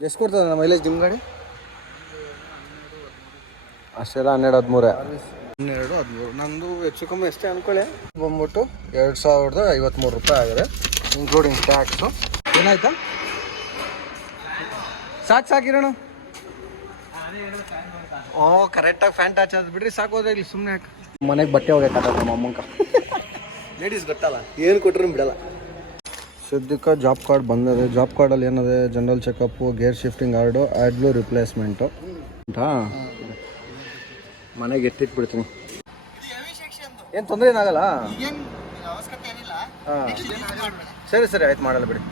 ಎಷ್ಟು ಕೊಡ್ತದೆ ನಮ್ಮ ಮೈಲೇಜ್ ನಿಮ್ಮ ಗಾಡಿ? ಅಷ್ಟೆಲ್ಲ ಹನ್ನೆರಡು ಹದಿಮೂರೇ. ಹನ್ನೆರಡು ಹದಿಮೂರು. ನಂದು ಹೆಚ್ಚು ಕಮ್ಮಿ ಎಷ್ಟೇ ಅನ್ಕೊಳ್ಳಿ. ಬಂದ್ಬಿಟ್ಟು ಎರಡು ಸಾವಿರದ ಐವತ್ತ್ಮೂರು ರೂಪಾಯಿ ಆಗಿದೆ. ಇನ್ಕ್ಲೂಡಿಂಗ್ ಟ್ಯಾಕ್ಸು ಏನಾಯ್ತಾ? ಸಾಕು ಸಾಕಿರೋಣ ಓ ಕರೆಕ್ಟಾಗಿ ಫ್ಯಾನ್ ಟಚ್ ಆದ್ ಬಿಡ್ರಿ ಸಾಕು ಹೋದ್ರೆ ಇಲ್ಲಿ ಸುಮ್ಮನೆ ಯಾಕೆ? ಮನೆಗೆ ಬಟ್ಟೆ ಹೋಗಕ್ಕೆ ನಮ್ಮ ಅಮ್ಮಂಕ ಲೇಡೀಸ್ ಗೊತ್ತಲ್ಲ ಏನು ಕೊಟ್ಟರು ಬಿಡಲ್ಲ. ಸದ್ಯಕ್ಕೆ ಜಾಬ್ ಕಾರ್ಡ್ ಬಂದಿದೆ. ಜಾಬ್ ಕಾರ್ಡಲ್ಲಿ ಏನಿದೆ? ಜನರಲ್ ಚೆಕಪ್ಪು ಗೇರ್ ಶಿಫ್ಟಿಂಗ್ ಆರ್ಡು ಆಡ್ಲು ರಿಪ್ಲೇಸ್ಮೆಂಟು ಅಂತ? ಮನೆಗೆ ಎತ್ತಿಟ್ಬಿಡ್ತೀನಿ ಏನು ತೊಂದರೆ ಏನಾಗಲ್ಲ ಹಾಂ. ಸರಿ ಸರಿ ಆಯ್ತು ಮಾಡಲ್ಲ ಬಿಡಿ.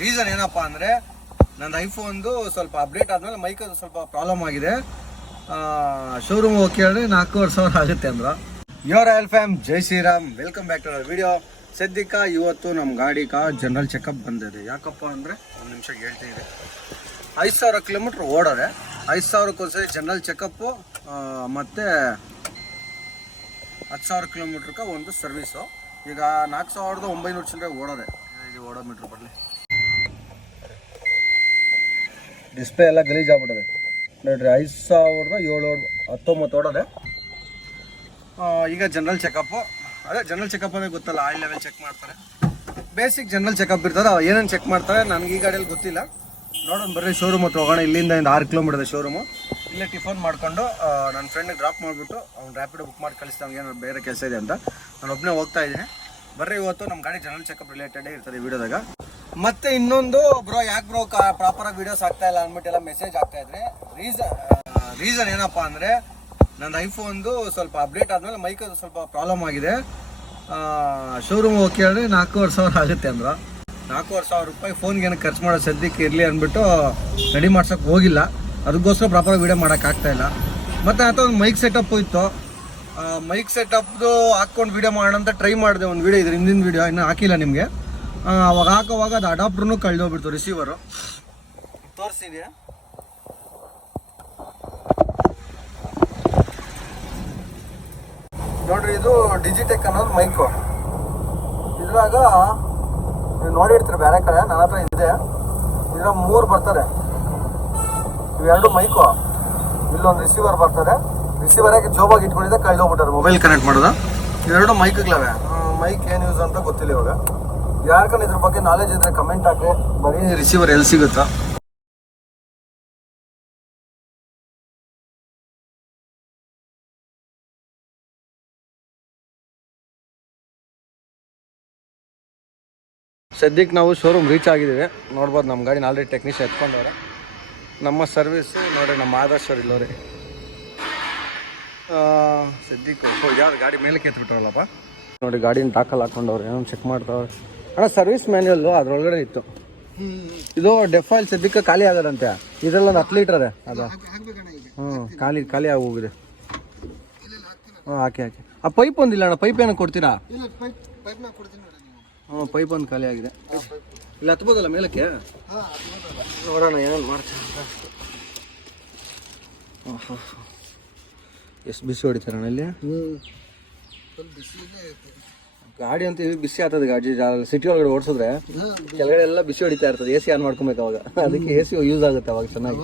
ರೀಸನ್ ಏನಪ್ಪಾ ಅಂದ್ರೆ ನಂದು ಐಫೋನ್ದು ಸ್ವಲ್ಪ ಅಪ್ಡೇಟ್ ಆದಮೇಲೆ ಮೈಕ್ ಸ್ವಲ್ಪ ಪ್ರಾಬ್ಲಮ್ ಆಗಿದೆ. ಶೋರೂಮ್ ಹೋಗಿ ಕೇಳಿದ್ರೆ ನಾಲ್ಕೂವರೆ ಸಾವಿರ ಆಗುತ್ತೆ ಅಂದ್ರ. ಯೋರ್ oil fam Jai Shriram. Welcome back to our video ಸದ್ಯಕ್ಕೆ ಇವತ್ತು ನಮ್ಮ ಕಾ ಜನರಲ್ ಚೆಕಪ್ ಬಂದಿದೆ. ಯಾಕಪ್ಪ ಅಂದರೆ ಒಂದು ನಿಮಿಷ ಹೇಳ್ತೀನಿ ಐದು ಸಾವಿರ ಕಿಲೋಮೀಟ್ರ್ ಓಡೋದೆ, ಐದು ಸಾವಿರಕ್ಕೊಂದ್ಸರಿ ಜನರಲ್ ಚೆಕಪ್ಪು ಮತ್ತು ಹತ್ತು ಸಾವಿರ ಕಿಲೋಮೀಟ್ರ್ಗೆ ಒಂದು ಸರ್ವಿಸು ಈಗ ನಾಲ್ಕು ಸಾವಿರದ ಒಂಬೈನೂರು ಚಿಲ್ಲರೆ ಓಡೋದೆ. ಇದು ಓಡೋ ಮೀಟ್ರ್ ಬರಲಿ. ಡಿಸ್ಪ್ಲೇ ಎಲ್ಲ ಗಲೀಜ್ ಆಗ್ಬಿಟ್ಟಿದೆ. ನೋಡ್ರಿ ಐದು ಸಾವಿರದ ಏಳು ಹತ್ತೊಂಬತ್ತು ಓಡದೆ. ಈಗ ಜನರಲ್ ಚೆಕಪ್ಪು ಅದೇ ಜನರಲ್ ಚೆಕಪ್ ಅಂದರೆ ಗೊತ್ತಲ್ಲ ಆಯಿಲ್ ಲೆವೆಲ್ ಚೆಕ್ ಮಾಡ್ತಾರೆ. ಬೇಸಿಕ್ ಜನರಲ್ ಚೆಕಪ್ ಇರ್ತದೆ ಏನೇನು ಚೆಕ್ ಮಾಡ್ತಾರೆ, ನನಗೆ ಈ ಗಾಡಿಯಲ್ಲಿ ಗೊತ್ತಿಲ್ಲ. ನೋಡೋಣ, ಬರ್ರಿ ಶೋರೂಮ್ ಹತ್ರ ಹೋಗೋಣ. ಇಲ್ಲಿಂದ ಒಂದು ಆರು ಕಿಲೋಮೀಟರ್ ಶೋರೂಮು ಇಲ್ಲೇ ಟಿಫನ್ ಮಾಡ್ಕೊಂಡು ನನ್ನ ಫ್ರೆಂಡಿಗೆ ಡ್ರಾಪ್ ಮಾಡಿಬಿಟ್ಟು, ಅವ್ನು ರ್ಯಾಪಿಡ್ ಬುಕ್ ಮಾಡಿ ಕಳಿಸ್ತಾ ಏನಾದ್ರು ಬೇರೆ ಕೆಲಸ ಇದೆ ಅಂತ. ನಾನು ಒಬ್ಬನೇ ಹೋಗ್ತಾ ಇದ್ದೀನಿ. ಬರ್ರಿ, ಇವತ್ತು ನಮ್ಮ ಗಾಡಿ ಜನರಲ್ ಚೆಕಪ್ ರಿಲೇಟೆಡೇ ಇರ್ತದೆ ವಿಡಿಯೋದಾಗ ಮತ್ತೆ ಇನ್ನೊಂದು ಬ್ರೋ ಯಾಕೆ ಬ್ರೋ ಪ್ರಾಪರ್ ಆಗಿ ವಿಡಿಯೋಸ್ ಆಗ್ತಾ ಇಲ್ಲ ಅಂದ್ಬಿಟ್ಟೆಲ್ಲ ಮೆಸೇಜ್ ಆಗ್ತಾ ಇದ್ರೆ ರೀಸನ್ ರೀಸನ್ ಏನಪ್ಪಾ ಅಂದ್ರೆ ನನ್ನ ಐಫೋನ್ದು ಸ್ವಲ್ಪ ಅಪ್ಡೇಟ್ ಆದ್ಮೇಲೆ ಮೈಕ್ ಸ್ವಲ್ಪ ಪ್ರಾಬ್ಲಮ್ ಆಗಿದೆ. ಶೋರೂಮ್ ಹೋಗಿ ಕೇಳಿದ್ರೆ ನಾಲ್ಕೂವರೆ ಸಾವಿರ ಆಗುತ್ತೆ ಅಂದ್ರ. ನಾಲ್ಕೂವರೆ ಸಾವಿರ ರೂಪಾಯಿ ಫೋನ್ಗೆ ಏನಕ್ಕೆ ಖರ್ಚು ಮಾಡೋ ಸದ್ಯಕ್ಕೆ ಇರಲಿ ಅಂದ್ಬಿಟ್ಟು ರೆಡಿ ಮಾಡ್ಸೋಕೆ ಹೋಗಿಲ್ಲ. ಅದಕ್ಕೋಸ್ಕರ ಪ್ರಾಪರ್ ವಿಡಿಯೋ ಮಾಡೋಕೆ ಆಗ್ತಾ ಇಲ್ಲ. ಮತ್ತು ಅಥವಾ ಒಂದು ಮೈಕ್ ಸೆಟಪ್ ಇತ್ತು. ಮೈಕ್ ಸೆಟಪ್ದು ಹಾಕ್ಕೊಂಡು ವಿಡಿಯೋ ಮಾಡೋಣ ಅಂತ ಟ್ರೈ ಮಾಡಿದೆ ಒಂದು ವಿಡಿಯೋ ಇದ್ರ ಹಿಂದಿನ ವಿಡಿಯೋ ಇನ್ನೂ ಹಾಕಿಲ್ಲ ನಿಮಗೆ. ಅವಾಗ ಹಾಕೋವಾಗ ಅದು ಅಡಾಪ್ಟ್ರೂ ಕಳೆದೋಗ್ಬಿಡ್ತು ರಿಸೀವರು ತೋರಿಸಿದೆ ನೋಡ್ರಿ, ಇದು ಡಿಜಿಟೆಕ್ ಅನ್ನೋದು ಮೈಕು ಇದ್ರಾಗ, ನೀವು ನೋಡಿರ್ತೀರಿ ಬೇರೆ ಕಡೆ, ನನ್ನ ಹತ್ರ ಇದೆ. ಇದ್ರ ಮೂರು ಬರ್ತಾರೆ ಇವೆರಡು ಮೈಕು ಇಲ್ಲೊಂದು ರಿಸೀವರ್ ಬರ್ತಾರೆ ರಿಸೀವರ್ ಆಗಿ ಜೋಬಾಗಿ ಇಟ್ಕೊಂಡಿದ್ದೆ ಕಳ್ದೋಗ್ಬಿಟ್ಟಾರೆ ಮೊಬೈಲ್ ಕನೆಕ್ಟ್ ಮಾಡೋದು? ಇವೆರಡು ಮೈಕ್ಗಳವೆ ಮೈಕ್ ಏನು ಯೂಸ್ ಅಂತ ಗೊತ್ತಿಲ್ಲ ಇವಾಗ. ಯಾರ್ಕಂದ್ರೆ ಇದ್ರ ಬಗ್ಗೆ ನಾಲೆಜ್ ಇದ್ರೆ ಕಮೆಂಟ್ ಹಾಕಿ ಬರೀ ರಿಸೀವರ್ ಎಲ್ಲಿ ಸಿಗುತ್ತಾ? ಸದ್ಯಕ್ಕೆ ನಾವು ಶೋರೂಮ್ ರೀಚ್ ಆಗಿದ್ದೀವಿ. ನೋಡ್ಬೋದು ನಮ್ಮ ಗಾಡಿನ ಆಲ್ರೆಡಿ ಟೆಕ್ನಿಷಿಯನ್ ಎತ್ಕೊಂಡವ್ರೆ. ನಮ್ಮ ಸರ್ವಿಸ್ ನೋಡ್ರಿ ನಮ್ಮ ಆದರ್ಶ್ ಅವ್ರು ಇಲ್ಲವ್ರಿ. ಸದ್ಯಕ್ಕೆ ಯಾರು ಗಾಡಿ ಮೇಲೆ ಎತ್ಬಿಟ್ರಲ್ಲಪ್ಪ? ನೋಡಿ ಗಾಡಿನ ಟಾಕಲ್ ಹಾಕೊಂಡವ್ರು, ಏನೋ ಚೆಕ್ ಮಾಡ್ತಾವ್ರೆ ಅಣ್ಣ ಸರ್ವಿಸ್ ಮ್ಯಾನ್ಯಲ್ಲು ಅದ್ರೊಳಗಡೆ ಇತ್ತು. ಇದು ಡೆಫಾಯಿಲ್ ಸದ್ಯಕ್ಕೆ ಖಾಲಿ ಆಗದಂತೆ. ಇದೆಲ್ಲ ಒಂದು ಹತ್ತು ಲೀಟರ್ ಅದೇ. ಹ್ಞೂ ಖಾಲಿ ಖಾಲಿ ಆಗಿ ಹೋಗಿದೆ ಹಾಂ ಹಾಕಿ ಹಾಕಿ. ಆ ಪೈಪ್ ಒಂದಿಲ್ಲ ಅಣ್ಣ ಪೈಪ್ ಏನೋ ಕೊಡ್ತೀರಾ? ಹ್ಞೂ ಪೈಪ್ ಒಂದು ಖಾಲಿ ಆಗಿದೆ. ಇಲ್ಲ, ಹತ್ಬೋದಲ್ಲ ಮೇಲಕ್ಕೆ? ನೋಡೋಣ, ಏನೇನು ಮಾಡ್ತೀನಿ ಎಷ್ಟು ಬಿಸಿ ಹೊಡಿತಾರೆ ಅಣ್ಣ ಇಲ್ಲಿ? ಗಾಡಿ ಅಂತ ಬಿಸಿ ಆಗ್ತದೆ ಗಾಡಿ ಸಿಟಿ ಒಳಗಡೆ ಓಡಿಸಿದ್ರೆ ಕೆಳಗಡೆ ಎಲ್ಲ ಬಿಸಿ ಹೊಡಿತಾ ಇರ್ತದೆ ಎ ಸಿ ಆನ್ ಮಾಡ್ಕೊಬೇಕು ಅವಾಗ. ಅದಕ್ಕೆ ಎ ಸಿ ಯೂಸ್ ಆಗುತ್ತೆ ಅವಾಗ ಚೆನ್ನಾಗಿ.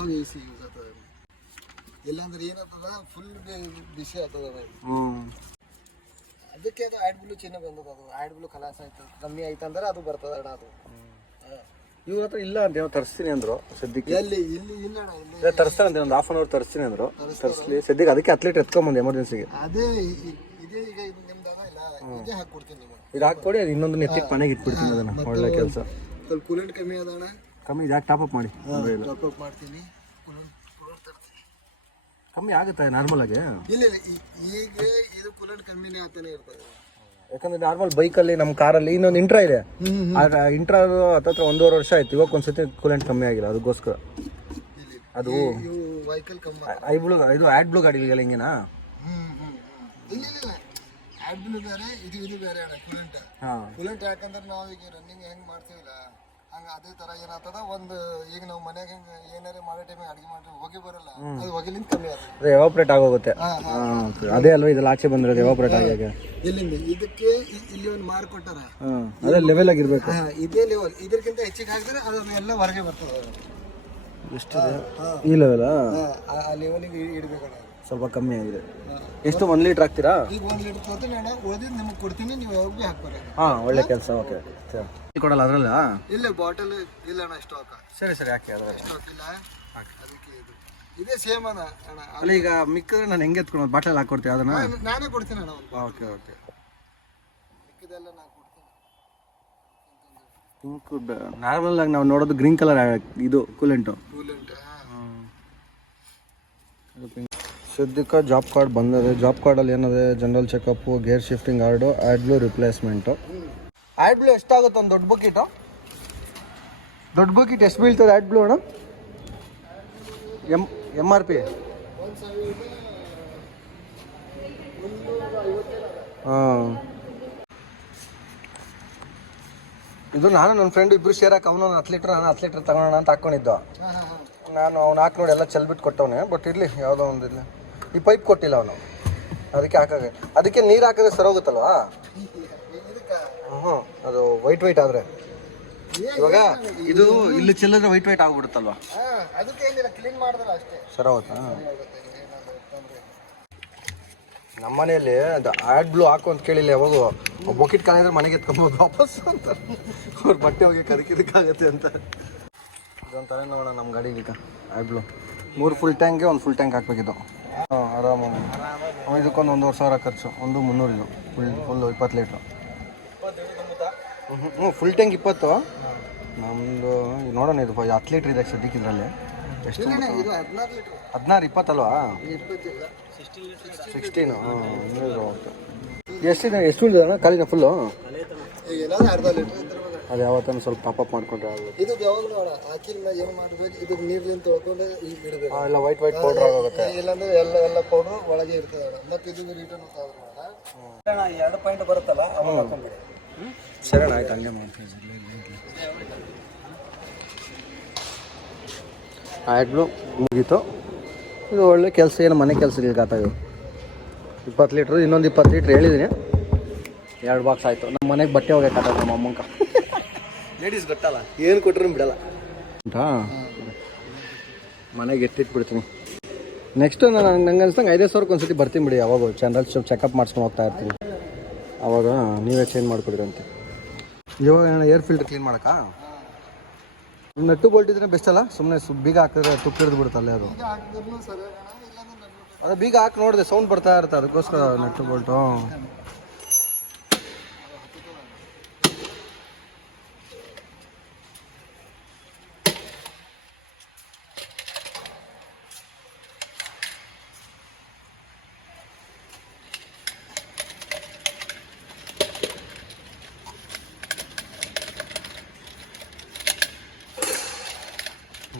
ಇಲ್ಲಾಂದ್ರೆ ಏನಾಗ್ತದ? ಫುಲ್ ಬಿಸಿ ಆಗ್ತದ ಹ್ಞೂ ಅದಕ್ಕೆ ಅದು ಆಡ್ ಬ್ಲೂ ಚಿನ್ನ ಬಂದದ ಅದು. ಆಡ್ ಬ್ಲೂ ಕಲಾಸ್ ಆಯ್ತು ಕಮ್ಮಿ ಆಯ್ತು ಅಂದ್ರೆ ಅದು ಬರ್ತದ ಅಣ್ಣ ಅದು. ಇವ್ರ ಹತ್ರ ಇಲ್ಲ ಅಂತ ಏನೋ ತರಿಸ್ತೀನಿ ಅಂದ್ರು ಸದ್ಯಕ್ಕೆ. ಎಲ್ಲಿ? ಇಲ್ಲಿ ಇಲ್ಲ ಅಣ್ಣ ಇಲ್ಲಿ ಇಲ್ಲ ತರಿಸ್ತಾರೆ ಅಂತ ಒಂದು ಹಾಫ್ ಅನ್ ಅವರ್ ತರಿಸ್ತೀನಿ ಅಂದ್ರು. ತರಿಸ್ಲಿ. ಸದ್ಯಕ್ಕೆ ಅದಕ್ಕೆ ಅಥ್ಲೀಟ್ ಎತ್ಕೊಂಬಂದು ಎಮರ್ಜೆನ್ಸಿಗೆ ಅದೇ ಇ- ಇದೇ ಈಗ ಇದು ಇಲ್ಲ ಇದೇ ಹಾಕ್ಕೊಡ್ತೀನಿ ನಿಮಗೆ ಇದು ಹಾಕ್ಕೊಡಿ ಅದು ಇನ್ನೊಂದು ನೆತ್ತಿ ಮನೆಗೆ ಇಟ್ಬಿಡ್ತೀನಿ ಅದನ್ನ ಒಳ್ಳೆ ಕೆಲಸ. ಸ್ವಲ್ಪ ಕೂಲೆಂಟ್ ಕಮ್ಮಿ ಅದ ಅಣ್ಣ ಕಮ್ಮಿ ಇದು ಯಾಕೆ ಟಾಪ್ ಅಪ್ ಮಾಡಿ. ಟಾಪ್ ಅಪ್ ಮಾಡ್ತೀನಿ. ಕೂಲೆಂಟ್ ಕೂಲೆಂಟ್ ತರ್ತೀನಿ. ಕಮ್ಮಿ ಆಗುತ್ತೆ ನಾರ್ಮಲ್ ಆಗಿ? ಇಲ್ಲ ಇಲ್ಲ ಈಗ ಇದು ಕೂಲೆಂಟ್ ಕಮ್ಮಿನೇ ಆಗ್ತಾನೆ ಇರ್ತದೆ. ಯಾಕಂದ್ರೆ ನಾರ್ಮಲ್ ಬೈಕಲ್ಲಿ ನಮ್ಮ ಕಾರಲ್ಲಿ ಇನ್ನೊಂದು ಇಂಟ್ರಾ ಇದೆ. ಇಂಟ್ರಾ ಹತ್ತತ್ರ ಒಂದೂವರೆ ವರ್ಷ ಆಯ್ತು. ಇವಾಗ ಒಂದ್ಸತಿ ಕೂಲೆಂಟ್ ಕಮ್ಮಿ ಆಗಿಲ್ಲ ಅದಕ್ಕೋಸ್ಕರ. ಅದು ಐ ಬ್ಲೂ ಇದು ಆ್ಯಡ್ ಬ್ಲೂ ಗಾಡಿಗಳಿಗೆಲ್ಲ ಹಿಂಗೇನಾ? ಬ್ಲೂ ಬೇರೆ ಇದು ಇದು ಬೇರೆ ಅಣ್ಣ ಕೂಲೆಂಟ್ ಕೂಲೆಂಟ್ ಯಾಕಂದ್ರೆ ನಾವು ಈಗ ರನ್ನಿಂಗ್ ಹೆಂಗ್ ಮಾಡ್ತೀವಲ್ಲ ಹಂಗ ಅದೇ ತರ ಏನಾಗ್ತದ ಒಂದು ಈಗ ನಾವು ಮನ್ಯಾಗ ಹಿಂಗ ಏನಾರೇ ಮಾಡೋ ಟೈಮಿಗೆ ಅಡಿಗೆ ಮಾಡ್ರಿ ಹೋಗಿ ಬರಲ್ಲ ಅದು ಹೊಗೆಲಿಂದ ಕಮ್ಮಿ ಆಗ್ತದೆ ಎವಾಪ್ರೇಟ್ ಆಗೋಗುತ್ತೆ. ಅದೇ ಅಲ್ವಾ ಇದ್ರಲ್ಲಿ ಆಚೆ ಬಂದಿರೋದು ಎವಾಪ್ರೇಟ್ ಆಗಿ ಇಲ್ಲಿಂದ ಇದಕ್ಕೆ ಇಲ್ಲಿ ಒಂದು ಮಾರ್ಕ್ ಕೊಟ್ಟಾರ. ಅದೇ ಲೆವೆಲ್ ಆಗಿರ್ಬೇಕು. ಇದೇ ಲೆವೆಲ್ ಇದಕ್ಕಿಂತ ಹೆಚ್ಚಿಗೆ ಹಾಕಿದ್ರೆ ಅದು ಎಲ್ಲ ಹೊರಗೆ ಬರ್ತದೆ ಹಾ ಈ ಲೆವೆಲ್ ಆ- ಆ ಲೆವೆಲಿಗೆ ಇಡಬೇಕಣ್ಣ ಸ್ವಲ್ಪ ಕಮ್ಮಿ ಆಗಿದೆ. ಎಷ್ಟು ಒಂದು ಲೀಟ್ರ್ ಹಾಕ್ತೀರಾ? ಈಗ ಒಂದು ಲೀಟರ್ ತೊಗೊತೀನಿ ಅಣ್ಣ ಓದಿದ್ದು ನಿಮಗೆ ಕೊಡ್ತೀನಿ ನೀವು ಯಾವಾಗ ಭೀ ಹಾಕ್ಬಾರ ಹಾಂ ಒಳ್ಳೆ ಕೆಲಸ ಓಕೆ. ಕೊಡಲ್ಲ ಅದರಲ್ಲ? ಇಲ್ಲ ಬಾಟಲ್ ಇಲ್ಲ ಅಣ್ಣ ಸ್ಟಾಕ್ ಸರಿ ಸರಿ ಹಾಕಿ ಅದರಲ್ಲಿ. ಸ್ಟಾಕ್ ಇಲ್ಲ ಅದಕ್ಕೆ ಇದು. ಇದೇ ಸೇಮ್ ಅದ ಅಣ್ಣ. ಅಲ್ಲಿ ಈಗ ಮಿಕ್ಕಿದ್ರೆ ನಾನು ಹೆಂಗೆ ಎತ್ಕೊಂಡು ಬಾಟಲ್ ಹಾಕೊಡ್ತೀವಿ ಅದನ್ನ? ನಾನೇ ಕೊಡ್ತೀನಿ ಅಣ್ಣ ಓಕೆ ಓಕೆ. ಮಿಕ್ಕಿದೆಲ್ಲ ನಾನು ಕೊಡ್ತೀನಿ. ಪಿಂಕ್ ನಾರ್ಮಲ್ ಆಗಿ ನಾವು ನೋಡೋದು ಗ್ರೀನ್ ಕಲರ್ ಇದು ಕೂಲೆಂಟು ಕೂಲೆಂಟ್ ಸದ್ಯಕ್ಕೆ ಜಾಬ್ ಕಾರ್ಡ್ ಬಂದಿದೆ. ಜಾಬ್ ಕಾರ್ಡಲ್ಲಿ ಏನಿದೆ? ಜನರಲ್ ಚೆಕಪ್ಪು ಗೇರ್ ಶಿಫ್ಟಿಂಗ್ ಆರ್ಡು AdBlue replacement AdBlue ಎಷ್ಟಾಗುತ್ತೆ ಒಂದು ದೊಡ್ಡ ಬುಕಿಟು ದೊಡ್ಡ ಬುಕಿಟ್ ಎಷ್ಟು ಬೀಳ್ತದೆ ಆ್ಯಡ್ ಬ್ಲೂ ಅಣ್ಣ? ಎಂ ಎಂ ಆರ್ ಪಿ ಹಾಂ. ಇದು ನಾನು ನನ್ನ ಫ್ರೆಂಡ್ ಇಬ್ಬರು ಶೇರ್ ಹಾಕಿ ಅವನು ಹತ್ತು ಲೀಟ್ರ್ ನಾನು ಹತ್ತು ಲೀಟ್ರ್ ತಗೊಳ್ಳೋಣ ಅಂತ ಹಾಕ್ಕೊಂಡಿದ್ದು ನಾನು ಅವ್ನು ಹಾಕಿ ನೋಡಿ ಎಲ್ಲ ಚೆಲ್ಬಿಟ್ಟು ಕೊಟ್ಟವನೇ ಬಟ್ ಇರಲಿ ಯಾವುದೋ ಒಂದು ಇರಲಿ ಈ ಪೈಪ್ ಕೊಟ್ಟಿಲ್ಲ ಅವನು. ಅದಕ್ಕೆ ಹಾಕಾಗ ಅದಕ್ಕೆ ನೀರು ಹಾಕಿದ್ರೆ ಸರೋಗುತ್ತಲ್ವಾ ಹ್ಞೂ ಅದು ವೈಟ್ ವೈಟ್ ಆದರೆ. ಇವಾಗ ಇದು ಇಲ್ಲಿ ಚೆಲ್ಲಿದ್ರೆ ವೈಟ್ ವೈಟ್ ಆಗ್ಬಿಡುತ್ತಲ್ವಾ? ಇಲ್ಲ. ನಮ್ಮ ಮನೆಯಲ್ಲಿ ಆ್ಯಡ್ ಬ್ಲೂ ಹಾಕು ಅಂತ ಕೇಳಿಲ್ಲ ಯಾವಾಗ. ಬೊಕಿಟ್ ಕಾಲಿದ್ರೆ ಮನೆಗೆ ಎತ್ಕೊಂಬೋದು ವಾಪಸ್ ಅಂತ. ಅವ್ರ ಬಟ್ಟೆ ಹೋಗಿ ಕರಕಿದಕ್ಕಾಗತ್ತೆ ಅಂತ. ಇದೊಂಥರ ನೋಡೋಣ ನಮ್ಮ ಗಾಡಿಗೆ ಈಗ ಆ್ಯಡ್ ಬ್ಲೂ ಮೂರು ಫುಲ್ ಟ್ಯಾಂಕ್ಗೆ ಒಂದು ಫುಲ್ ಟ್ಯಾಂಕ್ ಹಾಕ್ಬೇಕಿತ್ತು ಹಾಂ ಆರಾಮ ಇದಕ್ಕೊಂದು ಒಂದೂವರೆ ಸಾವಿರ ಖರ್ಚು ಒಂದು ಮುನ್ನೂರು ಇದು ಫುಲ್ ಫುಲ್ಲು ಇಪ್ಪತ್ತು ಲೀಟ್ರು ಹ್ಞೂ ಫುಲ್ ಟ್ಯಾಂಕ್ ಇಪ್ಪತ್ತು ನಮ್ಮದು ನೋಡೋಣ ಇದು ಹತ್ತು ಲೀಟ್ರ್ ಇದೆ ಸದ್ಯಕ್ಕೆ ಇದರಲ್ಲಿ ಎಷ್ಟು ಹದಿನಾರು ಇಪ್ಪತ್ತಲ್ವಾ ಸಿಕ್ಸ್ಟೀನು ಇಪ್ಪತ್ತಲ್ವಾ ಇಪ್ಪತ್ತಿಲ್ಲ ಸಿಕ್ಸ್ಟೀನು ಎಷ್ಟಿದೆ ಎಷ್ಟು ಉಳಿದ ಕಾಲಿನ ಫುಲ್ಲು ಅರ್ಧ ಲೀಟ್ರ್ ಅದು ಯಾವತ್ತೂ ಸ್ವಲ್ಪ ಪಾಪ್ ಅಪ್ ಮಾಡ್ಕೊಂಡ್ರೆ ಆಗುತ್ತೆ ಇದು ಯಾವಾಗಲೂ ನೋಡ ಹಾಕಿಲ್ಲ ಏನು ಮಾಡ್ಬೇಕು? ಇದು ನೀರ್ಲಿಂದ ತೊಳ್ಕೊಂಡು ಈಗ ಇಡಬೇಕು ಎಲ್ಲ ವೈಟ್ ವೈಟ್ ಪೌಡರ್ ಆಗೋಗುತ್ತೆ. ಇಲ್ಲಾಂದ್ರೆ ಎಲ್ಲ ಎಲ್ಲ ಪೌಡರ್ ಒಳಗೆ ಇರ್ತದೆ ಮತ್ತೆ ಇದು ರಿಟರ್ನ್ ಹೋಗ್ತಾವ್ರ ಎರಡು ಪಾಯಿಂಟ್ ಬರುತ್ತಲ್ಲ ಸರಿ ಅಣ್ಣ ಆಯ್ತು ಹಂಗೆ ಮಾಡ್ತೀನಿ. ಆಯ್ತು ಮುಗೀತು. ಇದು ಒಳ್ಳೆ ಕೆಲಸ ಏನು ಮನೆ ಕೆಲಸ ಇವು ಇಪ್ಪತ್ತು ಲೀಟ್ರ್ ಇನ್ನೊಂದು ಇಪ್ಪತ್ತು ಲೀಟ್ರ್ ಹೇಳಿದ್ದೀನಿ ಎರಡು ಬಾಕ್ಸ್ ಆಯಿತು. ನಮ್ಮ ಮನೆಗೆ ಬಟ್ಟೆ ಹೋಗ್ಬೇಕಾಗ್ತದೆ ನಮ್ಮ ಅಮ್ಮಂಕ. ಲೇಡೀಸ್ ಗೊತ್ತಲ್ಲ? ಏನು ಕೊಟ್ಟರು ಬಿಡಲ್ಲ. ಉಂಟಾ? ಮನೆಗೆ ಎತ್ತಿಟ್ಬಿಡ್ತೀನಿ. ನೆಕ್ಸ್ಟ್ ನಾನು ನಂಗೆ ಅನ್ಸಂಗೆ ಐದೇ ಸಾವಿರಕ್ಕೆ ಒಂದ್ಸತಿ ಬರ್ತೀನಿ ಬಿಡಿ ಯಾವಾಗ ಜನರಲ್ ಸ್ವಲ್ಪ ಚೆಕಪ್ ಮಾಡ್ಸ್ಕೊಂಡು ಹೋಗ್ತಾ ಇರ್ತೀನಿ. ಅವಾಗ ನೀವೇ ಚೇಂಜ್ ಮಾಡ್ಕೊಡಿರಂತೆ ಅಂತ. ನಾನು ಏರ್ ಫಿಲ್ಟರ್ ಕ್ಲೀನ್ ಮಾಡಕ್ಕ? ನಟ್ಟು ಬೋಲ್ಟ್ ಇದ್ರೆ ಬೆಸ್ಟ್ ಅಲ್ಲ? ಸುಮ್ಮನೆ ಸು ಬೀಗ ಹಾಕಿದ್ರೆ ತುಪ್ಪ ಹಿಡಿದು ಬಿಡುತ್ತಲ್ಲ ಅದು. ಅದು ಬೀಗ ಹಾಕಿ ನೋಡಿದೆ ಸೌಂಡ್ ಬರ್ತಾ ಇರುತ್ತೆ ಅದಕ್ಕೋಸ್ಕರ ನಟ್ಟು ಬೋಲ್ಟು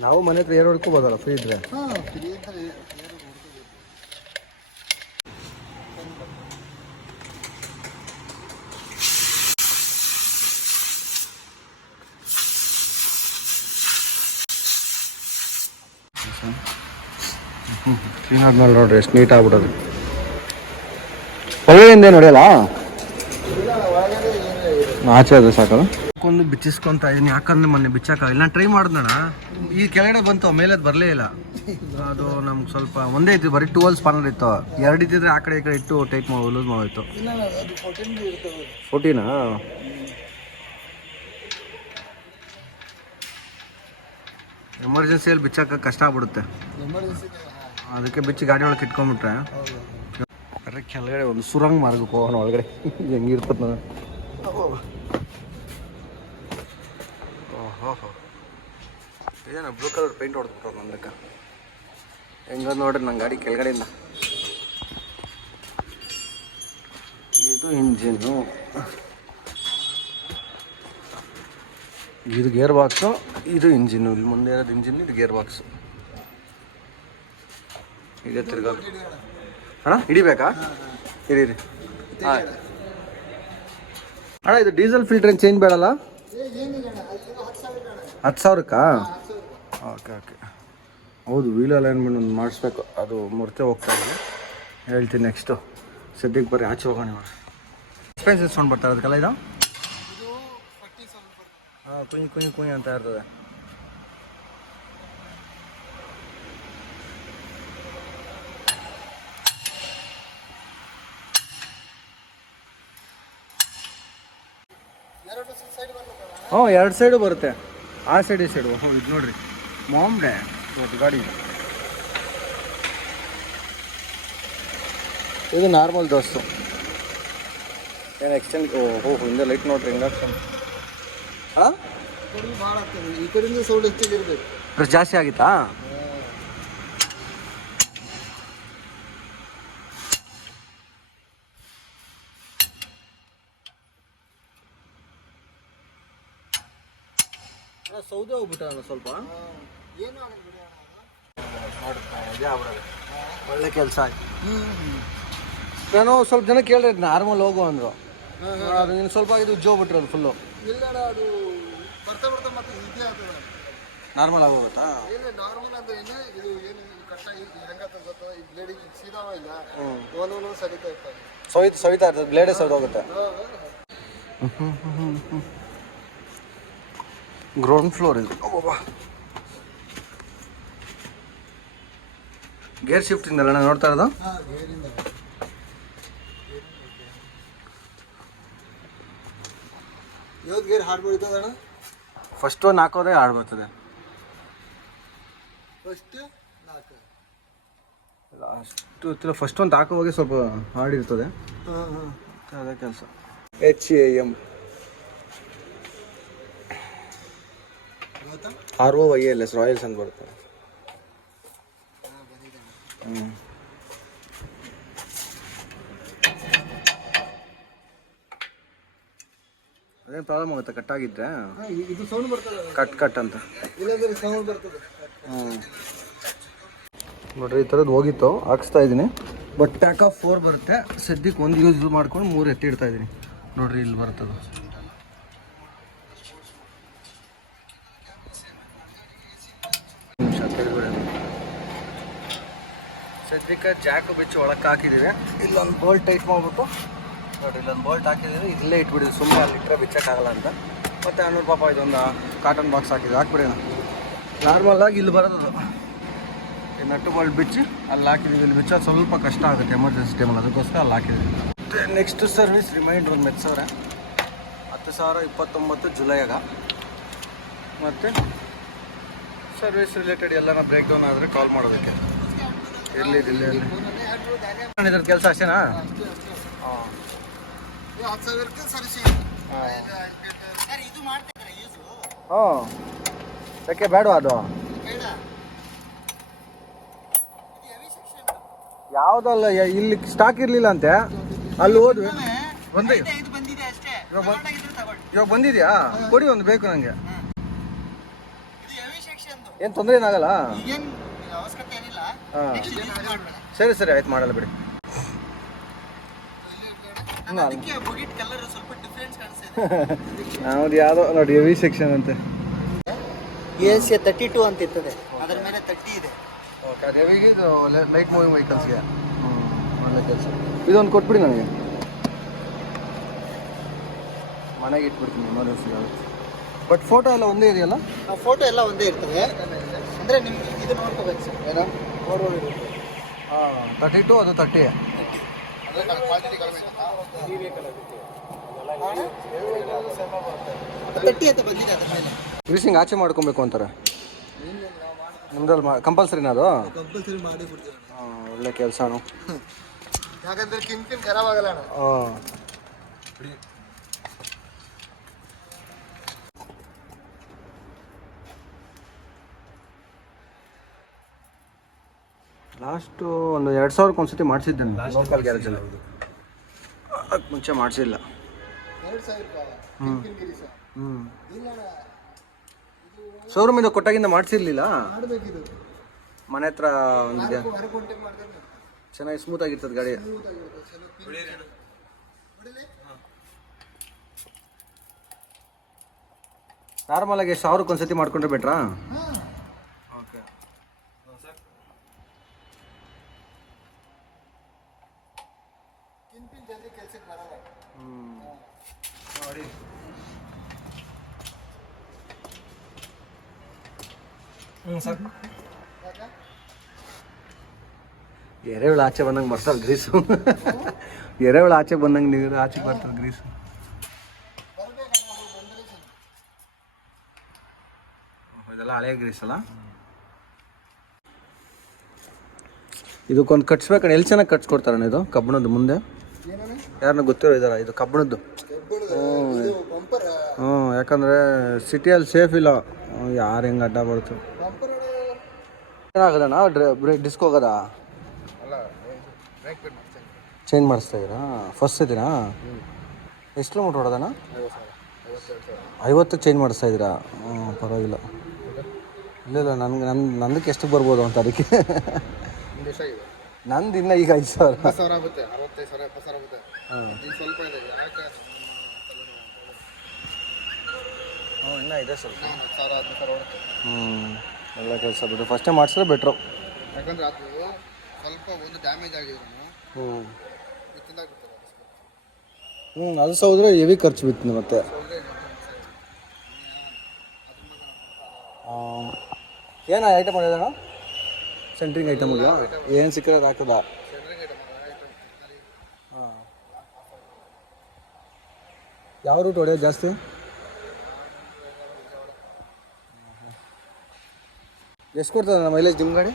ನಾವು ಮನೆ ಹತ್ರ ಏರ್ ಹೊಡ್ಕೋಬೋದಲ್ಲ ಫ್ರೀ ಇದ್ರೆ. ಹಾಂ ಫ್ರೀ ಹುಡ್ಕೋಬೇಕು. ಕ್ಲೀನ್ ಆದ್ಮೇಲೆ ನೋಡ್ರಿ ಎಷ್ಟು ನೀಟ್ ಆಗ್ಬಿಡೋದು ಒಳ್ಳೆಯಿಂದ ಒಳಗಡೆ ಆಚೆ ಅದು ಸಾಕಲ್ಲ? ಒಂದು ಬಿಚ್ಚಿಸ್ಕೊಂತ ಇದೀನಿ ಯಾಕಂದ್ರೆ ಮೊನ್ನೆ ಬಿಚ್ಚಾಕ ಇಲ್ಲ ಟ್ರೈ ಮಾಡಿದ್ನಣ ಈ ಕೆಳಗಡೆ ಬಂತು ಮೇಲೆ ಅದು ಬರಲೇ ಇಲ್ಲ. ಅದು ನಮ್ಗೆ ಸ್ವಲ್ಪ ಒಂದೇ ಇತ್ತು ಬರೀ ಟೂ ಹೋಲ್ಸ್ ಪಾನರ್ ಇತ್ತು. ಎರಡು ಇದ್ದಿದ್ರೆ ಆ ಕಡೆ ಈ ಕಡೆ ಇಟ್ಟು ಟೈಟ್ ಮಾಡಿ ಲೂಸ್ ಮಾಡೋಯ್ತು ಫೋರ್ಟೀನ್ ಎಮರ್ಜೆನ್ಸಿಯಲ್ಲಿ ಬಿಚ್ಚಾಕ ಕಷ್ಟ ಆಗ್ಬಿಡುತ್ತೆ. ಅದಕ್ಕೆ ಬಿಚ್ಚಿ ಗಾಡಿ ಒಳಗೆ ಇಟ್ಕೊಂಡ್ಬಿಟ್ರೆ ಕೆಳಗಡೆ ಒಂದು ಸುರಂಗ್ ಮಾರ್ಗಕ್ಕೆ ಹೋಗೋಣ ಒಳಗಡೆ. ಹೆಂಗಿರ್ತದ ಓಹೋ ಇದೇನ ಬ್ಲೂ ಕಲರ್ ಪೇಂಟ್ ಹೊಡೆದ್ಬಿಟ್ಟು ಒಂದಕ್ಕೆ ಹೆಂಗ ನೋಡ್ರಿ ನನ್ನ ಗಾಡಿ ಕೆಳಗಡೆಯಿಂದ. ಇದು ಇಂಜಿನ್ನು ಇದು ಗೇರ್ ಬಾಕ್ಸು ಇದು ಇಂಜಿನ್ನು ಇಲ್ಲಿ ಮುಂದೆ ಇರೋದು ಇಂಜಿನ್ ಇದು ಗೇರ್ ಬಾಕ್ಸು ಇದೆ ತಿರ್ಗಾ. ಅಣ್ಣ, ಹಿಡಿಬೇಕಾ? ಹಿಡೀರಿ ಹಾಂ ಅಣ್ಣ, ಇದು ಡೀಸೆಲ್ ಫಿಲ್ಟರ್ ಏನು ಚೇಂಜ್ ಬೇಡಲ್ಲ? ಹತ್ತು ಸಾವಿರಕ್ಕಾ? ಓಕೆ ಓಕೆ ಹೌದು ವೀಲ್ ಅಲೈನ್ಮೆಂಟ್ ಒಂದು ಮಾಡಿಸ್ಬೇಕು. ಅದು ಮುರ್ತೆ ಹೋಗ್ತಾ ಇದೆ. ಹೇಳ್ತೀನಿ ನೆಕ್ಸ್ಟು ಸದ್ಯಕ್ಕೆ ಬರೀ ಆಚೆ ಹೋಗೋಣ ಇವಾಗ. ಎಕ್ಸ್ಪೆನ್ಸಸ್ ಬರ್ತಾರೆ ಬರ್ತಾ ಅದಕ್ಕೆಲ್ಲ ಇದು. ಹಾಂ ಕುಯ್ ಕುಯ್ ಕುಯ್ ಅಂತ ಇರ್ತದೆ. ಎರಡು ಸೈಡ್ ಬರ್ತದಲ್ಲ ಹ್ಞೂ ಎರಡು ಸೈಡು ಬರುತ್ತೆ. ಆ ಸೈಡ್ ಈ ಸೈಡು ಹ್ಞೂ ಇದು ನೋಡ್ರಿ. ಮಾಮ್ಡೆ ದೊಡ್ಡ ಗಾಡಿ ಇದು ನಾರ್ಮಲ್ ದೋಸ್ತು. ಏನು ಎಕ್ಸ್ಚೇಂಜ್ ಓ ಹಿಂದೆ ಲೈಟ್ ನೋಡ್ರಿ ಹಿಂಗಾಗ್ತಾನೆ ಹಾಂ? ಈ ಕಡೆಯಿಂದ ಸೌಂಡ್ ಹೆಚ್ಚಿಗೆ ಜಾಸ್ತಿ ಆಗಿತ್ತಾ? ಸೌದೆ ಹೋಗ್ಬಿಟ್ಟ ಸ್ವಲ್ಪ? ಒಳ್ಳೆ ಕೆಲಸ ಆಯ್ತು. ನಾನು ಸ್ವಲ್ಪ ಜನ ಕೇಳಿದ್ರೆ ನಾರ್ಮಲ್ ಹೋಗು ಅಂದರು. ಅದು ನೀನು ಸ್ವಲ್ಪ ಇದು ಜೋ ಬಿಟ್ರು ಅದು ಫುಲ್ಲು ಇಲ್ಲ ಅದು ಬರ್ತಾ ಬರ್ತಾ ಮತ್ತೆ ಇದೇ ಆಗ್ತದೆ ನಾರ್ಮಲ್ ಆಗೋಗುತ್ತಾ ಇಲ್ಲ ನಾರ್ಮಲ್ ಅಂದ್ರೆ ಇದು ಏನು ಹೆಂಗಾಗ್ತದೆ ಗೊತ್ತಾ ಈ ಬ್ಲೇಡಿಗೆ ಸೀದಾವ ಇಲ್ಲ? ಸರಿತಾ ಇರ್ತಾರೆ ಸವಿತಾ ಸವಿತಾ ಇರ್ತದೆ ಬ್ಲೇಡೇ ಸವಿದು ಹೋಗುತ್ತೆ. ಗ್ರೌಂಡ್ ಫ್ಲೋರ್ ಇದು. ಗೇರ್ ಶಿಫ್ಟ್ ಇಂದ ನಾನು ನೋಡ್ತಾ ಇರೋದು? ಗೇರ್ ಹಾಡ್ ಫಸ್ಟ್ ಒನ್ ಹಾಕೋದೇ ಹಾಡ್ ಬರ್ತದೆ ಫಸ್ಟ್ ನಾಲ್ಕು. ಅಷ್ಟು ಗೊತ್ತಿಲ್ಲ ಫಸ್ಟ್ ಒಂದು ಹಾಕೋವಾಗ ಸ್ವಲ್ಪ ಹಾರ್ಡ್ ಇರ್ತದೆ. ಹಾಂ ಹಾಂ. ಅದೇ ಕೆಲಸ. H A M R O Y L S Royals ಅಂತ ಬರುತ್ತೆ. ಹ್ಞೂ ಅದೇನು ಪ್ರಾಬ್ಲಮ್ ಆಗುತ್ತೆ? ಕಟ್ ಆಗಿದ್ರೆ? ಇದು ಸೌಂಡ್ ಬರ್ತದೆ ಕಟ್ ಕಟ್ ಅಂತ. ಇಲ್ಲಾಂದ್ರೆ ಸೌಂಡ್ ಬರ್ತದೆ. ಹ್ಞೂ ನೋಡ್ರಿ ಈ ಥರದ್ದು ಹೋಗಿತ್ತು ಹಾಕ್ಸ್ತಾ ಇದ್ದೀನಿ. ಬಟ್ ಪ್ಯಾಕ್ ಆಫ್ ಫೋರ್ ಬರುತ್ತೆ. ಸದ್ಯಕ್ಕೆ ಒಂದು ಯೂಸ್ ಮಾಡ್ಕೊಂಡು ಮೂರು ಎತ್ತಿ ಇಡ್ತಾ ಇದ್ದೀನಿ. ನೋಡ್ರಿ ಇಲ್ಲಿ ಬರ್ತದೆ ನಿಮಿಷ ತೆಗೆದ್ಬಿಡೋದು ಸದ್ಯಕ್ಕೆ ಜಾಕು ಬೆಚ್ಚಿ ಒಳಕ್ಕೆ ಹಾಕಿದ್ದೀವಿ ಇಲ್ಲೊಂದು ಬೋಲ್ಟ್ ಟೈಟ್ ಮಾಡ್ಬಿಟ್ಟು ನೋಡಿ ಇಲ್ಲೊಂದು ಬೋಲ್ಟ್ ಹಾಕಿದ್ದೀವಿ ಇಲ್ಲೇ ಇಟ್ಬಿಡಿದ್ವಿ ಸುಮ್ಮನೆ ಅಲ್ಲಿ ಇಟ್ಟರೆ ಬಿಚ್ಚಕ್ಕಾಗಲ್ಲ ಅಂತ. ಮತ್ತು ಅಣ್ಣೂರು ಪಾಪ ಇದೊಂದು ಕಾಟನ್ ಬಾಕ್ಸ್ ಹಾಕಿದ್ವಿ. ಹಾಕ್ಬಿಡಿ ನಾರ್ಮಲ್ ಆಗಿ ಇಲ್ಲಿ ಬರೋದು ನಟ್ಟು ಬೋಲ್ಟ್ ಬಿಚ್ಚಿ ಅಲ್ಲಿ ಹಾಕಿದ್ದೀವಿ ಇಲ್ಲಿ ಬಿಚ್ಚ ಸ್ವಲ್ಪ ಕಷ್ಟ ಆಗುತ್ತೆ ಎಮರ್ಜೆನ್ಸಿ ಟೈಮಲ್ಲಿ ಅದಕ್ಕೋಸ್ಕರ ಅಲ್ಲಿ ಹಾಕಿದ್ದೀವಿ ನೆಕ್ಸ್ಟ್ ಸರ್ವಿಸ್ ರಿಮೈಂಡ್ರ್ ಒಂದು ಮೆತ್ ಸಾವಿರ. ಹತ್ತು ಸಾವಿರ ಇಪ್ಪತ್ತೊಂಬತ್ತು ಜುಲೈಯಾಗ. ಮತ್ತು ಸರ್ವಿಸ್ ರಿಲೇಟೆಡ್ ಎಲ್ಲನ ಬ್ರೇಕ್ ಡೌನ್ ಆದರೆ ಕಾಲ್ ಮಾಡೋದಕ್ಕೆ. ಇರಲಿ ಕೆಲಸ ಅಷ್ಟೇನಾ? ಹ್ಞೂ ಯಾಕೆ ಬೇಡವಾ ಅದು? ಯಾವುದಲ್ಲ ಇಲ್ಲಿ ಸ್ಟಾಕ್ ಇರಲಿಲ್ಲ ಅಂತೆ. ಅಲ್ಲಿ ಹೋದ್ವಿ. ಬಂದೆ ಇವಾಗ ಬಂದಿದ್ಯಾ? ಕೊಡಿ ಒಂದು ಬೇಕು ನನಗೆ ಏನು ತೊಂದರೆ ಏನಾಗಲ್ಲ? ಹಾಂ. ಸರಿ ಸರಿ ಆಯ್ತು ಮಾಡಲ್ಲ ಬಿಡಿ. ನಮ್ದು ಯಾವುದೋ ನೋಡಿ ಹೆವಿ ಸೆಕ್ಷನ್ ಅಂತೆ. ಎ ತರ್ಟಿ ಟು ಅಂತ ಇರ್ತದೆ. ಅದರ ಮೇಲೆ ತರ್ಟಿ ಇದೆ. ಓಕೆ ಅದು ಇದು ಲೈಟ್ ಮೂವಿಂಗ್ ವೆಹಿಕಲ್ಸ್ಗೆ ಒಳ್ಳೆ ಕೆಲಸ. ಇದೊಂದು ಕೊಟ್ಬಿಡಿ ನನಗೆ. ಮನೆಗೆ ಇಟ್ಬಿಡ್ತೀನಿ ಎಮರ್ಜೆನ್ಸಿ ಬಟ್ ಫೋಟೋ ಎಲ್ಲ ಒಂದೇ ಇದೆಯಲ್ಲ? ಫೋಟೋ ಎಲ್ಲ ಒಂದೇ ಇರ್ತದೆ. ಅಂದ್ರೆ ನಿಮ್ಗೆ ಇದು ನೋಡ್ಕೋಬೇಕು ಸರ್ ಏನೋ? ತರ್ಟಿ ಟು ಅದು ತರ್ಟಿ ಗ್ರೀಸಿಂಗ್ ಆಚೆ ಮಾಡ್ಕೊಬೇಕು ಅಂತಾರೆ. ನಿಮ್ದ್ರಲ್ಲಿ ಮಾ ಕಂಪಲ್ಸರಿನಾ ಅದು? ಕಂಪಲ್ಸರಿ ಮಾಡಿ ಒಳ್ಳೆ ಕೆಲಸ ಯಾಕಂದ್ರೆ ಕಿನ್ ಪಿನ್ ಖರಾಬ್ ಆಗಲ್ಲ ಹಾಂ. ಲಾಸ್ಟು ಒಂದು ಎರಡು ಸಾವಿರಕ್ಕೆ ಒಂದ್ಸತಿ ಮಾಡಿಸಿದ್ದೆ ಲೋಕಲ್ ಗ್ಯಾರೇಜಲ್ಲಿ ಅದಕ್ಕೆ ಮುಂಚೆ ಮಾಡಿಸಿಲ್ಲ. ಹ್ಞೂ ಹ್ಞೂ ಇಲ್ಲ ಅಣ್ಣ ಶೋರೂಮಿಂದ ಕೊಟ್ಟಾಗಿಂದ ಮಾಡಿಸಿರ್ಲಿಲ್ಲ? ಮನೆ ಹತ್ರ ಒಂದಿದೆ ಚೆನ್ನಾಗಿ ಸ್ಮೂತ್ ಆಗಿರ್ತದೆ ಗಾಡಿ. ನಾರ್ಮಲ್ ಆಗಿ ಸಾವಿರಕ್ಕೆ ಒಂದ್ಸತಿ ಮಾಡ್ಕೊಂಡ್ರೆ ಬೆಟ್ರಾ ಓಕೆ ಕಿನ್ಪಿನ್ ಜಲ್ದಿ ಕೆಲ್ಸಕ್ಕೆ ಬರಲ್ಲ ನೋಡಿ ಎರೆಹುಳು ಆಚೆ ಬಂದಂಗೆ ಬರ್ತಲ್ಲ ಗ್ರೀಸು. ಎರೆಹುಳು ಆಚೆ ಬಂದಂಗೆ ನೀರು ಆಚೆ ಬರ್ತದೆ ಗ್ರೀಸು. ಇದೆಲ್ಲ ಹಳೆ ಗ್ರೀಸ್ ಅಲ್ಲ? ಇದಕ್ಕೊಂದು ಕಟ್ಸ್ಬೇಕಣ್ಣ. ಎಲ್ಲಿ ಚೆನ್ನಾಗಿ ಕಟ್ಸ್ಕೊಡ್ತಾರಣ್ಣ ಇದು? ಕಬ್ಬಣದ ಮುಂದೆ? ಯಾರನ್ನ ಗೊತ್ತಿರೋ ಇದಾರ ಇದು ಕಬ್ಬಣದ್ದು? ಹ್ಞೂ ಯಾಕಂದರೆ ಸಿಟಿಯಲ್ಲಿ ಸೇಫ್ ಇಲ್ಲ. ಯಾರು ಹೆಂಗೆ ಅಡ್ಡ ಬರ್ತು ಬಂಪರ್ ಏನಾಗದಣ್ಣ ಡಿಸ್ಕ್ ಹೋಗೋದಾ? ಚೇಂಜ್ ಮಾಡಿಸ್ತಾ ಇದ್ದೀರಾ? ಫಸ್ಟ್ ಇದ್ದೀರಾ? ಎಷ್ಟು ಕಿಲೋಮೀಟ್ರ್ ಹೊಡೆದಣ್ಣ ಐವತ್ತು ಚೇಂಜ್ ಮಾಡಿಸ್ತಾ ಇದ್ದೀರಾ? ಹ್ಞೂ ಪರವಾಗಿಲ್ಲ. ಇಲ್ಲ ಇಲ್ಲ ನನಗೆ ನನ್ನ ನಂದಕ್ಕೆ ಎಷ್ಟು ಬರ್ಬೋದು ಅಂತ ಅದಕ್ಕೆ. ನಂದು ಇನ್ನು ಈಗ ಐದು ಸಾವಿರ. ಸಾವಿರ ಆಗುತ್ತೆ ಅರವತ್ತೈದು ಸಾವಿರ ಎಪ್ಪತ್ತು ಸಾವಿರ ಆಗುತ್ತೆ. ಹಾಂ. ಈಗ ಸ್ವಲ್ಪ ಇದೆ ಯಾಕೆ ಹ್ಞೂ ಇನ್ನೂ ಇದೆ ಸ್ವಲ್ಪ. ಹತ್ತು ಸಾವಿರ ಹದಿನೈದು ಸಾವಿರ ಹ್ಞೂ ಎಲ್ಲ ಕೆಲಸ ಬಿಟ್ಟು ಫಸ್ಟೇ ಮಾಡಿಸಿದ್ರೆ ಬೆಟ್ರು ಯಾಕಂದ್ರೆ ಅದು ಸ್ವಲ್ಪ ಒಂದು ಡ್ಯಾಮೇಜ್ ಆಗಿದ್ರು ಹ್ಞೂ ಹ್ಞೂ ಅದು ಸೌದ್ರೆ ಹೆವಿ ಖರ್ಚು ಬಿತ್ತು ಮತ್ತೆ. ಏನು ಐಟಮ್ ಮಾಡಿದಣ್ಣ ಸೆಂಟ್ರಿಂಗ್ ಐಟಮ್ ಇಲ್ಲ ಏನು ಸಿಕ್ಕರೆ ಅದು ಹಾಕದ? ಯಾವ ರೂಟ್ ಹೊಡೆಯೋದು ಜಾಸ್ತಿ? ಎಷ್ಟು ಕೊಡ್ತದೆ ನಮ್ಮ ಮೈಲೇಜ್ ನಿಮ್ಮ ಗಾಡಿ?